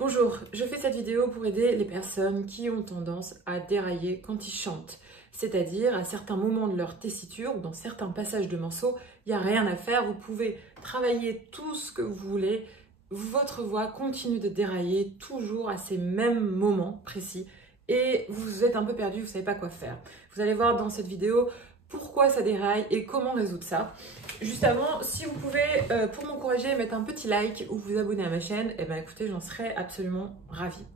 Bonjour, je fais cette vidéo pour aider les personnes qui ont tendance à dérailler quand ils chantent. C'est-à-dire à certains moments de leur tessiture ou dans certains passages de morceaux, il n'y a rien à faire, vous pouvez travailler tout ce que vous voulez. Votre voix continue de dérailler toujours à ces mêmes moments précis et vous êtes un peu perdu, vous ne savez pas quoi faire. Vous allez voir dans cette vidéo pourquoi ça déraille et comment résoudre ça. Juste avant, si vous pouvez, pour m'encourager, mettre un petit like ou vous abonner à ma chaîne, eh ben écoutez, j'en serais absolument ravie.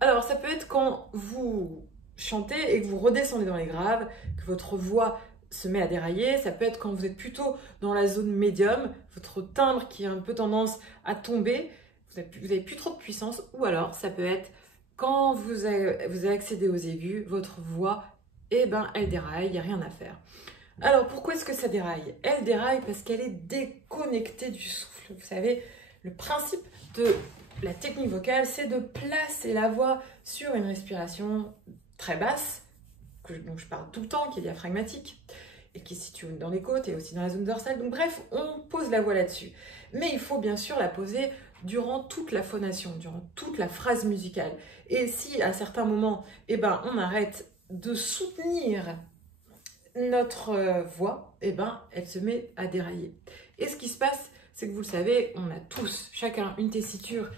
Alors, ça peut être quand vous chantez et que vous redescendez dans les graves, que votre voix se met à dérailler. Ça peut être quand vous êtes plutôt dans la zone médium, votre timbre qui a un peu tendance à tomber, vous n'avez plus trop de puissance. Ou alors, ça peut être quand vous avez accédé aux aigus, votre voix, eh ben, elle déraille, il n'y a rien à faire. Alors, pourquoi est-ce que ça déraille? Elle déraille parce qu'elle est déconnectée du souffle. Vous savez, le principe de la technique vocale, c'est de placer la voix sur une respiration très basse, dont je parle tout le temps, qui est diaphragmatique, et qui se situe dans les côtes et aussi dans la zone dorsale. Donc bref, on pose la voix là-dessus. Mais il faut bien sûr la poser durant toute la phonation, durant toute la phrase musicale. Et si à certains moments, eh ben, on arrête de soutenir notre voix, eh ben, elle se met à dérailler. Et ce qui se passe, c'est que vous le savez, on a tous, chacun, une tessiture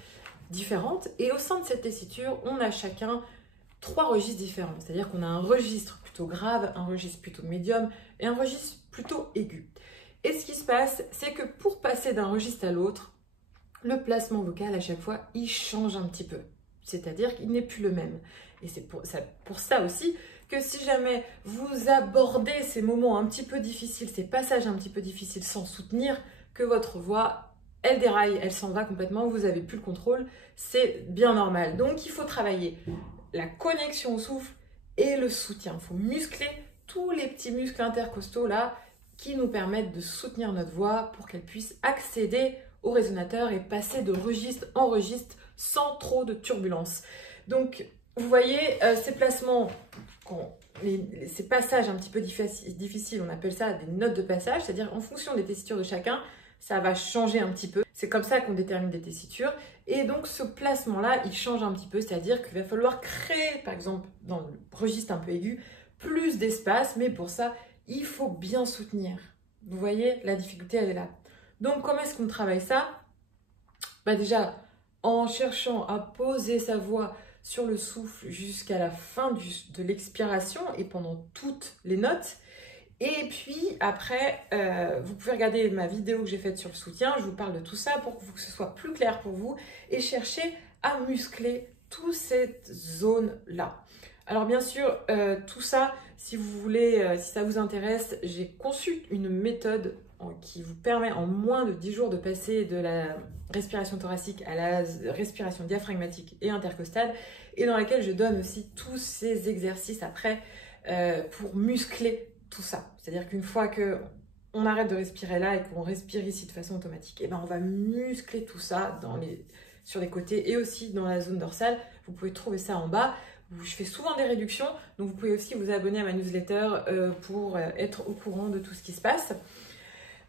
différente. Et au sein de cette tessiture, on a chacun 3 registres différents. C'est-à-dire qu'on a un registre plutôt grave, un registre plutôt médium et un registre plutôt aigu. Et ce qui se passe, c'est que pour passer d'un registre à l'autre, le placement vocal, à chaque fois, il change un petit peu. C'est-à-dire qu'il n'est plus le même. Et c'est pour ça aussi que si jamais vous abordez ces moments un petit peu difficiles, ces passages un petit peu difficiles sans soutenir, que votre voix, elle déraille, elle s'en va complètement, vous n'avez plus le contrôle, c'est bien normal. Donc il faut travailler la connexion au souffle et le soutien. Il faut muscler tous les petits muscles intercostaux là qui nous permettent de soutenir notre voix pour qu'elle puisse accéder au résonateur et passer de registre en registre sans trop de turbulence. Donc vous voyez, ces placements, ces passages un petit peu difficiles, on appelle ça des notes de passage, c'est-à-dire en fonction des tessitures de chacun, ça va changer un petit peu. C'est comme ça qu'on détermine des tessitures. Et donc ce placement-là, il change un petit peu, c'est-à-dire qu'il va falloir créer, par exemple, dans le registre un peu aigu, plus d'espace, mais pour ça, il faut bien soutenir. Vous voyez, la difficulté, elle est là. Donc comment est-ce qu'on travaille ça? Déjà, en cherchant à poser sa voix sur le souffle jusqu'à la fin de l'expiration et pendant toutes les notes. Et puis après, vous pouvez regarder ma vidéo que j'ai faite sur le soutien. Je vous parle de tout ça pour que ce soit plus clair pour vous et chercher à muscler toute cette zone-là. Alors bien sûr, tout ça, si vous voulez, si ça vous intéresse, j'ai conçu une méthode qui vous permet en moins de 10 jours de passer de la respiration thoracique à la respiration diaphragmatique et intercostale et dans laquelle je donne aussi tous ces exercices après pour muscler tout ça. C'est-à-dire qu'une fois qu'on arrête de respirer là et qu'on respire ici de façon automatique, et ben on va muscler tout ça sur les côtés et aussi dans la zone dorsale. Vous pouvez trouver ça en bas. Je fais souvent des réductions, donc vous pouvez aussi vous abonner à ma newsletter pour être au courant de tout ce qui se passe.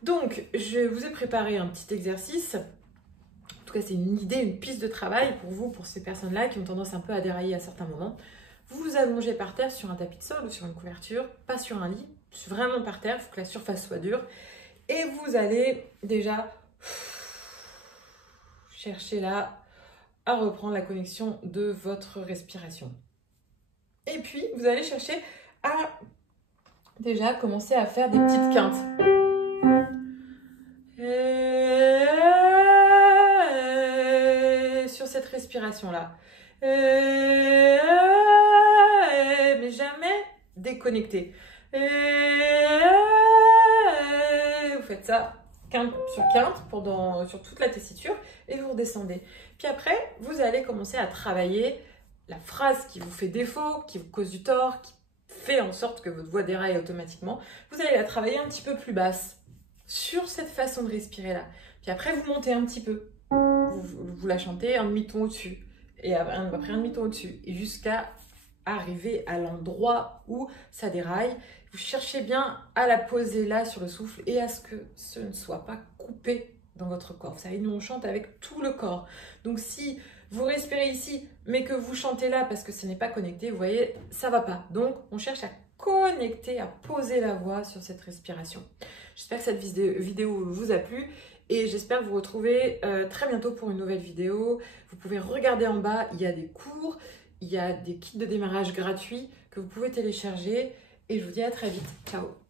Donc, je vous ai préparé un petit exercice. En tout cas, c'est une idée, une piste de travail pour vous, pour ces personnes-là qui ont tendance un peu à dérailler à certains moments. Vous vous allongez par terre sur un tapis de sol ou sur une couverture, pas sur un lit, vraiment par terre, il faut que la surface soit dure. Et vous allez déjà chercher là à reprendre la connexion de votre respiration. Et puis, vous allez chercher à déjà commencer à faire des petites quintes. Sur cette respiration-là. Mais jamais déconnecté. Vous faites ça quinte sur quinte sur toute la tessiture et vous redescendez. Puis après, vous allez commencer à travailler la phrase qui vous fait défaut, qui vous cause du tort, qui fait en sorte que votre voix déraille automatiquement. Vous allez la travailler un petit peu plus basse sur cette façon de respirer là. Puis après, vous montez un petit peu. Vous la chantez un demi-ton au-dessus et après un demi-ton au-dessus et jusqu'à arriver à l'endroit où ça déraille. Vous cherchez bien à la poser là sur le souffle et à ce que ce ne soit pas coupé dans votre corps. Vous savez, nous on chante avec tout le corps. Donc si vous respirez ici, mais que vous chantez là parce que ce n'est pas connecté, vous voyez, ça va pas. Donc on cherche à connecter, à poser la voix sur cette respiration. J'espère que cette vidéo vous a plu et j'espère vous retrouver très bientôt pour une nouvelle vidéo. Vous pouvez regarder en bas, il y a des cours, il y a des kits de démarrage gratuits que vous pouvez télécharger et je vous dis à très vite. Ciao!